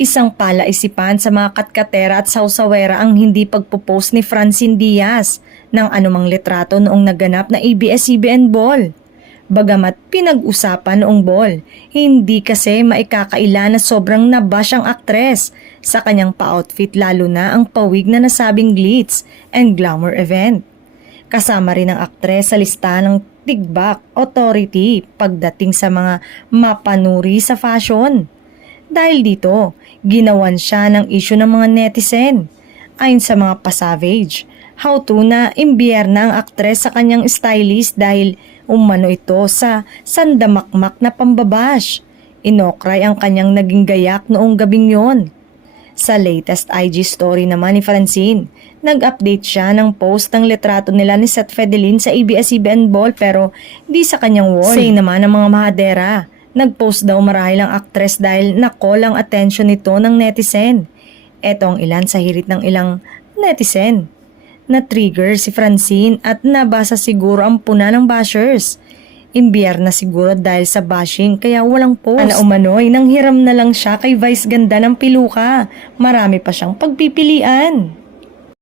Isang palaisipan sa mga katkatera at sausawera ang hindi pagpo-post ni Francine Diaz ng anumang litrato noong naganap na ABS-CBN Ball. Bagamat pinag-usapan noong ball, hindi kasi maikakaila na sobrang nabash ang aktres sa kanyang pa-outfit, lalo na ang pawig na nasabing glitz and glamour event. Kasama rin ang aktres sa listahan ng Tigbak Authority pagdating sa mga mapanuri sa fashion. Dahil dito, ginawan siya ng issue ng mga netizen. Ayon sa mga pasavage, how to na imbierna ang aktres sa kanyang stylist dahil umano ito sa sandamakmak na pambabash. Inokray ang kanyang naging gayak noong gabing yon. Sa latest IG story naman ni Francine, nag-update siya ng post ng litrato nila ni Seth Fedelin sa ABS-CBN Ball pero di sa kanyang wall. Say naman ng mga mahadera, nag-post daw marahil ang aktres dahil na-call ang attention nito ng netizen. Eto ang ilan sa hirit ng ilang netizen. Na-trigger si Francine at nabasa siguro ang puna ng bashers. Imbierna siguro dahil sa bashing kaya walang post. Ana umano'y nanghiram na lang siya kay Vice Ganda ng Piluka. Marami pa siyang pagpipilian.